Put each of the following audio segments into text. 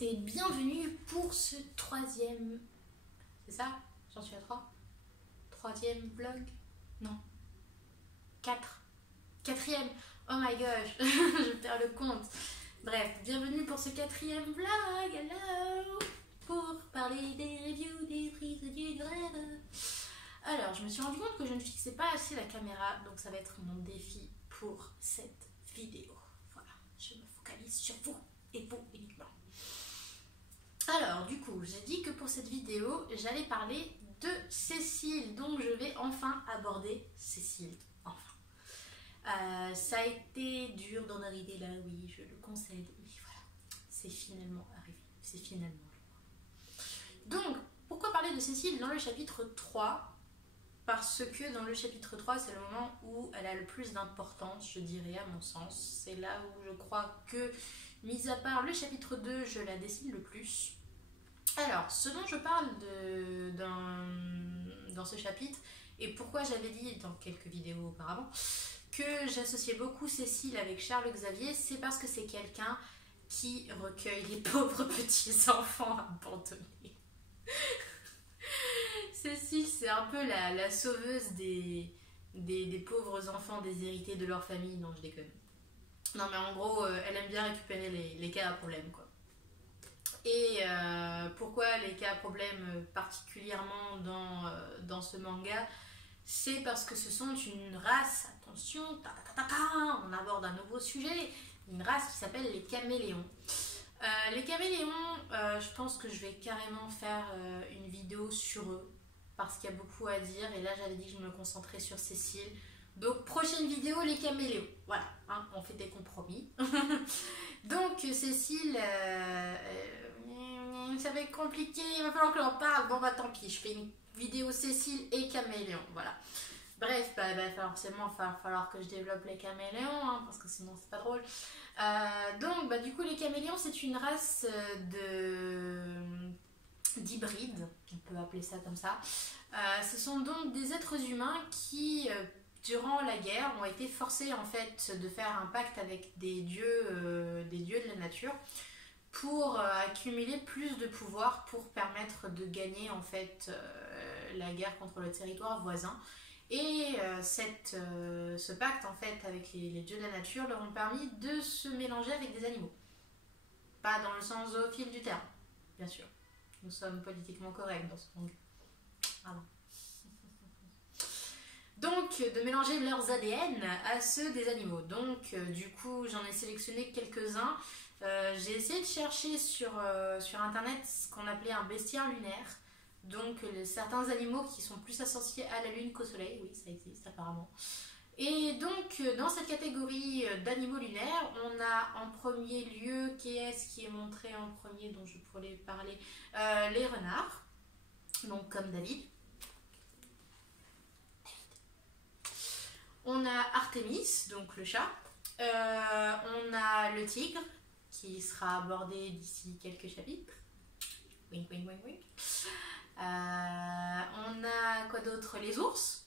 et bienvenue pour ce troisième... C'est ça? J'en suis à 3? Troisième vlog? Non. 4. Quatrième. Oh my gosh, je perds le compte. Bref, bienvenue pour ce quatrième vlog. Hello! Pour parler des reviews des prisonniers du rêve. Alors, je me suis rendu compte que je ne fixais pas assez la caméra, donc ça va être mon défi pour cette vidéo. Voilà, je me focalise sur vous et vous uniquement. Alors, du coup, j'ai dit que pour cette vidéo, j'allais parler de Cécile, donc je vais enfin aborder Cécile. Enfin. Ça a été dur d'en arriver là, oui, je le concède, mais voilà, c'est finalement arrivé, c'est finalement le moment. Donc, pourquoi parler de Cécile dans le chapitre 3? Parce que dans le chapitre 3, c'est le moment où elle a le plus d'importance, je dirais, à mon sens. C'est là où je crois que, mis à part le chapitre 2, je la dessine le plus. Alors, ce dont je parle dans ce chapitre, et pourquoi j'avais dit dans quelques vidéos auparavant, que j'associais beaucoup Cécile avec Charles Xavier, c'est parce que c'est quelqu'un qui recueille les pauvres petits enfants abandonnés. Cécile, c'est un peu la sauveuse des pauvres enfants déshérités de leur famille. Non, je déconne. Non, mais en gros, elle aime bien récupérer les cas à problème, quoi. Et pourquoi les cas à problème particulièrement dans ce manga? C'est parce que ce sont une race, attention, on aborde un nouveau sujet, une race qui s'appelle les caméléons. Les caméléons, je pense que je vais carrément faire une vidéo sur eux, parce qu'il y a beaucoup à dire, et là j'avais dit que je me concentrais sur Cécile. Donc prochaine vidéo, les caméléons. Voilà, hein, on fait des compromis. Donc Cécile, ça va être compliqué, il va falloir que l'on parle. Bon bah tant pis, je fais une vidéo Cécile et caméléon, voilà. Bref, forcément, il va falloir que je développe les caméléons, hein, parce que sinon c'est pas drôle. Donc, du coup, les caméléons, c'est une race d'hybrides, on peut appeler ça comme ça. Ce sont donc des êtres humains qui, durant la guerre, ont été forcés en fait de faire un pacte avec des dieux de la nature pour accumuler plus de pouvoir pour permettre de gagner en fait la guerre contre le territoire voisin. Et ce pacte en fait avec les dieux de la nature leur ont permis de se mélanger avec des animaux. Pas dans le sens zoophile du terme, bien sûr. Nous sommes politiquement corrects dans ce monde. Voilà. Donc de mélanger leurs ADN à ceux des animaux. Donc du coup j'en ai sélectionné quelques-uns. J'ai essayé de chercher sur internet ce qu'on appelait un bestiaire lunaire. Donc certains animaux qui sont plus associés à la lune qu'au soleil, oui ça existe apparemment. Et donc dans cette catégorie d'animaux lunaires, on a en premier lieu, qui est montré en premier dont je pourrais parler, les renards, donc comme David. On a Artémis, donc le chat. On a le tigre, qui sera abordé d'ici quelques chapitres. Wink, wink, wink, wink. On a quoi d'autre? Les ours.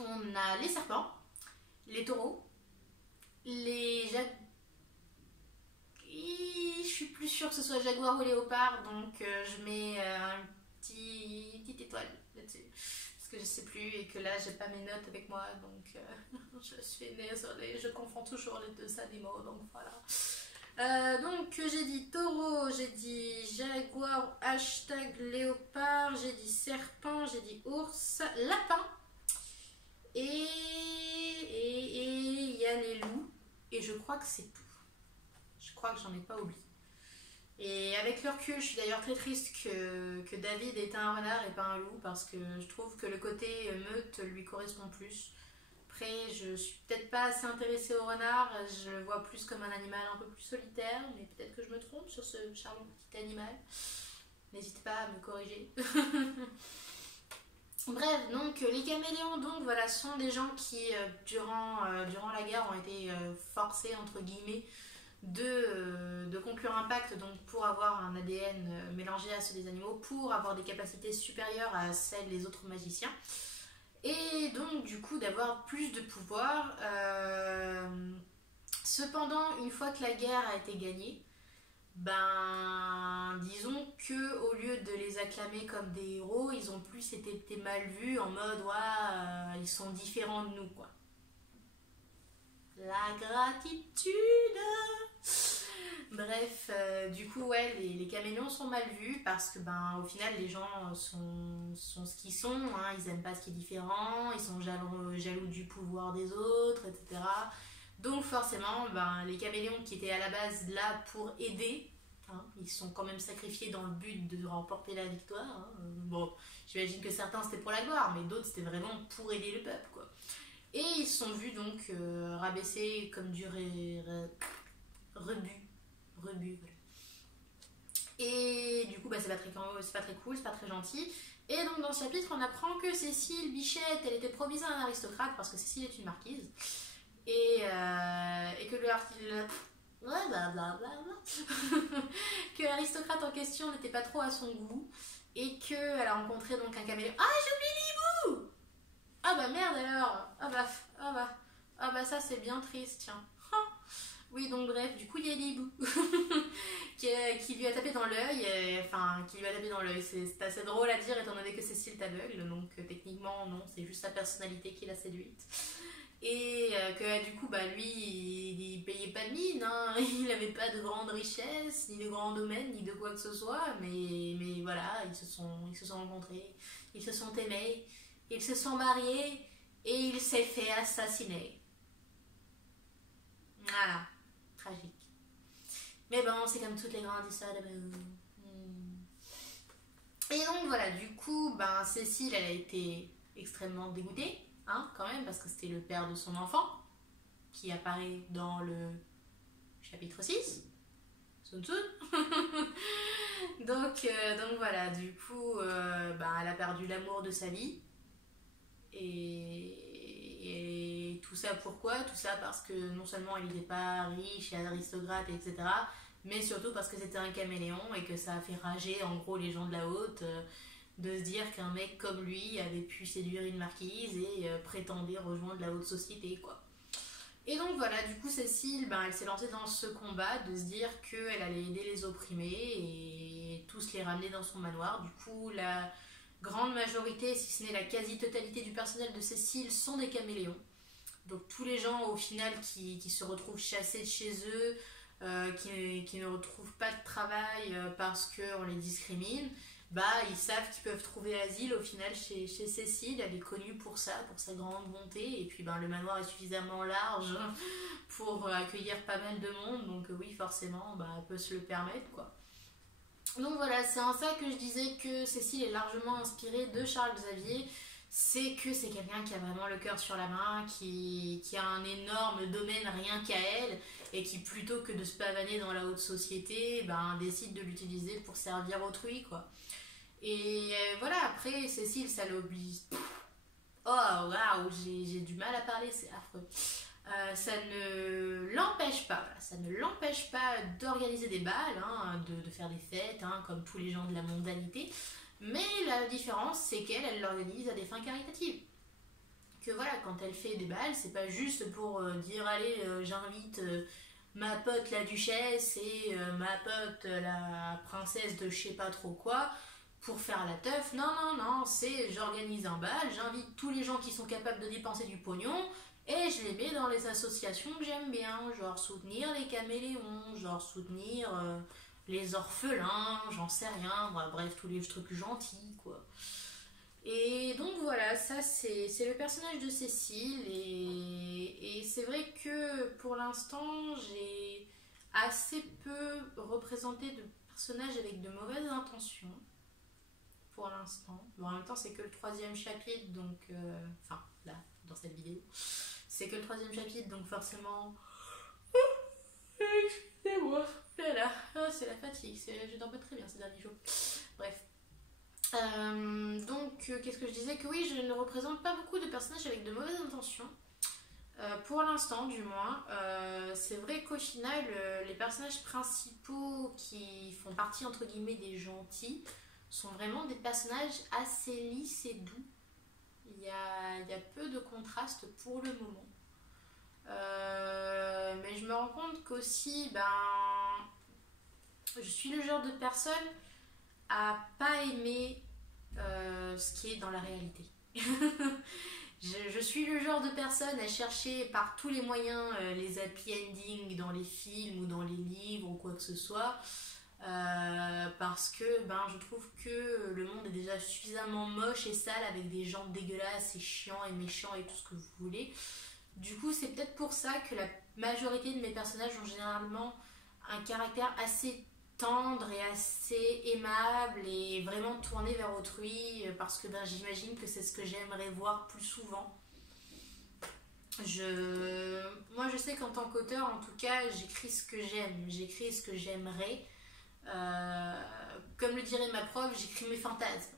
On a les serpents, les taureaux, les je suis plus sûre que ce soit jaguar ou léopard, donc je mets une petite étoile là-dessus. Parce que je sais plus et que là j'ai pas mes notes avec moi, donc je suis désolée, je confonds toujours les deux animaux, donc voilà. Donc j'ai dit taureau, j'ai dit jaguar, hashtag léopard, j'ai dit serpent, j'ai dit ours, lapin, et il y a les loups, et je crois que c'est tout. Je crois que j'en ai pas oublié. Et avec le recul, je suis d'ailleurs très triste que David ait un renard et pas un loup, parce que je trouve que le côté meute lui correspond plus. Après, je suis peut-être pas assez intéressée au renard, je le vois plus comme un animal un peu plus solitaire, mais peut-être que je me trompe sur ce charmant petit animal. N'hésitez pas à me corriger. Bref, donc les caméléons, donc voilà, sont des gens qui durant la guerre ont été forcés entre guillemets de conclure un pacte, donc pour avoir un ADN mélangé à ceux des animaux, pour avoir des capacités supérieures à celles des autres magiciens. Et donc du coup d'avoir plus de pouvoir. Cependant, une fois que la guerre a été gagnée, ben disons que au lieu de les acclamer comme des héros, ils ont plus été mal vus en mode ouais, ils sont différents de nous quoi. La gratitude. Bref, du coup, ouais, les caméléons sont mal vus parce que, ben, au final, les gens sont ce qu'ils sont, hein, ils aiment pas ce qui est différent, ils sont jaloux du pouvoir des autres, etc. Donc, forcément, ben, les caméléons qui étaient à la base là pour aider, hein, ils sont quand même sacrifiés dans le but de remporter la victoire. Hein. Bon, j'imagine que certains c'était pour la gloire, mais d'autres c'était vraiment pour aider le peuple, quoi. Et ils se sont vus donc rabaissés comme du rebut. Rebut, voilà. Et du coup, bah, c'est pas très cool, c'est pas très gentil. Et donc, dans ce chapitre, on apprend que Cécile Bichette, elle était promise à un aristocrate parce que Cécile est une marquise. Et que que l'aristocrate en question n'était pas trop à son goût. Et qu'elle a rencontré donc un caméléon. Ah, j'ai oublié l'hibou. Ah bah merde alors. Ah bah ça c'est bien triste, tiens. Oui, donc bref, du coup, il y a l'hibou qui lui a tapé dans l'œil, enfin, qui lui a tapé dans l'œil. C'est assez drôle à dire étant donné que Cécile est aveugle, donc techniquement, non, c'est juste sa personnalité qui l'a séduite. Et que du coup, bah lui, il payait pas de mine, hein. Il n'avait pas de grande richesse, ni de grand domaine, ni de quoi que ce soit, mais voilà, ils se sont rencontrés, ils se sont aimés, ils se sont mariés, et il s'est fait assassiner. Voilà, tragique. Mais bon, c'est comme toutes les grandes histoires d'amour. Et donc voilà, du coup, ben, Cécile, elle a été extrêmement dégoûtée, hein, quand même, parce que c'était le père de son enfant, qui apparaît dans le chapitre 6. Sun Tzu. Donc voilà, du coup, ben, elle a perdu l'amour de sa vie. Et tout ça pourquoi? Tout ça parce que non seulement il n'était pas riche et aristocrate, etc., mais surtout parce que c'était un caméléon et que ça a fait rager en gros les gens de la haute de se dire qu'un mec comme lui avait pu séduire une marquise et prétendait rejoindre la haute société, quoi. Et donc voilà, du coup Cécile, ben, elle s'est lancée dans ce combat de se dire qu'elle allait aider les opprimés et tous les ramener dans son manoir. Du coup, la grande majorité, si ce n'est la quasi-totalité du personnel de Cécile, sont des caméléons. Donc tous les gens au final qui se retrouvent chassés de chez eux, qui ne retrouvent pas de travail parce qu'on les discrimine, bah ils savent qu'ils peuvent trouver asile au final chez Cécile. Elle est connue pour ça, pour sa grande bonté, et puis ben, le manoir est suffisamment large pour accueillir pas mal de monde, donc oui forcément bah, elle peut se le permettre quoi. Donc voilà, c'est en ça que je disais que Cécile est largement inspirée de Charles Xavier. C'est que c'est quelqu'un qui a vraiment le cœur sur la main, qui a un énorme domaine rien qu'à elle, et qui plutôt que de se pavaner dans la haute société, ben, décide de l'utiliser pour servir autrui, quoi. Et voilà, après, Cécile, ça l'oblige. Oh, waouh, j'ai du mal à parler, c'est affreux. Ça ne l'empêche pas, voilà, ça ne l'empêche pas d'organiser des bals, hein, de faire des fêtes, hein, comme tous les gens de la mondanité. Mais la différence, c'est qu'elle, elle l'organise à des fins caritatives. Que voilà, quand elle fait des bals, c'est pas juste pour dire allez, j'invite ma pote la duchesse et ma pote la princesse de je sais pas trop quoi pour faire la teuf. Non, non, non, c'est j'organise un bal, j'invite tous les gens qui sont capables de dépenser du pognon et je les mets dans les associations que j'aime bien, genre soutenir les caméléons, genre soutenir les orphelins, j'en sais rien, bref, tous les trucs gentils, quoi. Et donc voilà, ça c'est le personnage de Cécile, et c'est vrai que pour l'instant j'ai assez peu représenté de personnages avec de mauvaises intentions, pour l'instant. Bon, en même temps c'est que le troisième chapitre, donc... enfin, là, dans cette vidéo. C'est que le troisième chapitre, donc forcément... Excusez-moi. Là, c'est la fatigue. Je dors pas très bien ces derniers jours. Bref. Donc, qu'est-ce que je disais? Que oui, je ne représente pas beaucoup de personnages avec de mauvaises intentions. Pour l'instant, du moins. C'est vrai qu'au final, les personnages principaux qui font partie, entre guillemets, des gentils sont vraiment des personnages assez lisses et doux. Il y a peu de contraste pour le moment. Mais je me rends compte qu'aussi, ben, je suis le genre de personne à pas aimer ce qui est dans la réalité. Je suis le genre de personne à chercher par tous les moyens les happy endings dans les films ou dans les livres ou quoi que ce soit. Parce que je trouve que le monde est déjà suffisamment moche et sale avec des gens dégueulasses et chiants et méchants et tout ce que vous voulez. Du coup, c'est peut-être pour ça que la majorité de mes personnages ont généralement un caractère assez tendre et assez aimable et vraiment tourné vers autrui parce que j'imagine que c'est ce que j'aimerais voir plus souvent. Moi, je sais qu'en tant qu'auteur, en tout cas, j'écris ce que j'aime, j'écris ce que j'aimerais. Comme le dirait ma prof, j'écris mes fantasmes.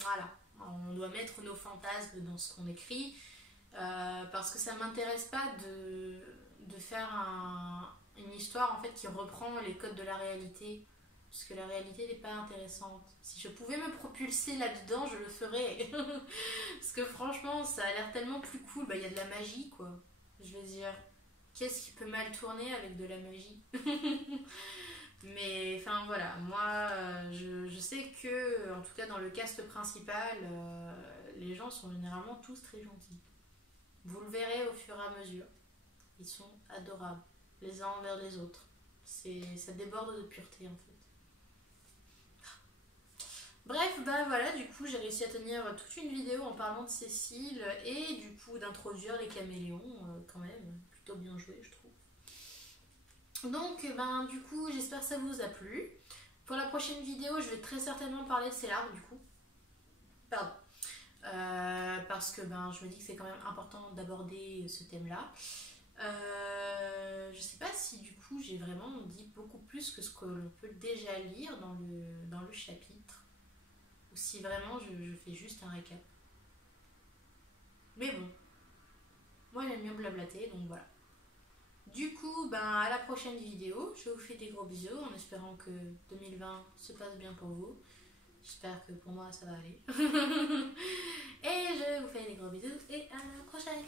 Voilà, on doit mettre nos fantasmes dans ce qu'on écrit parce que ça m'intéresse pas de faire une histoire en fait qui reprend les codes de la réalité parce que la réalité n'est pas intéressante. Si je pouvais me propulser là-dedans, je le ferais. Parce que franchement, ça a l'air tellement plus cool. Il y a de la magie, quoi. Je veux dire, qu'est-ce qui peut mal tourner avec de la magie? Mais enfin voilà, moi je sais que, en tout cas dans le cast principal, les gens sont généralement tous très gentils. Vous le verrez au fur et à mesure. Ils sont adorables, les uns envers les autres. Ça déborde de pureté en fait. Bref, voilà, du coup j'ai réussi à tenir toute une vidéo en parlant de Cécile et du coup d'introduire les caméléons, quand même, plutôt bien joué je trouve. Donc du coup j'espère que ça vous a plu. Pour la prochaine vidéo je vais très certainement parler de ces larves du coup. Pardon. Parce que je me dis que c'est quand même important d'aborder ce thème là. Je sais pas si du coup j'ai vraiment dit beaucoup plus que ce que l'on peut déjà lire dans le chapitre. Ou si vraiment je fais juste un récap. Mais bon, moi j'aime bien blablater donc voilà. Du coup, à la prochaine vidéo. Je vous fais des gros bisous en espérant que 2020 se passe bien pour vous. J'espère que pour moi ça va aller. Et je vous fais des gros bisous et à la prochaine.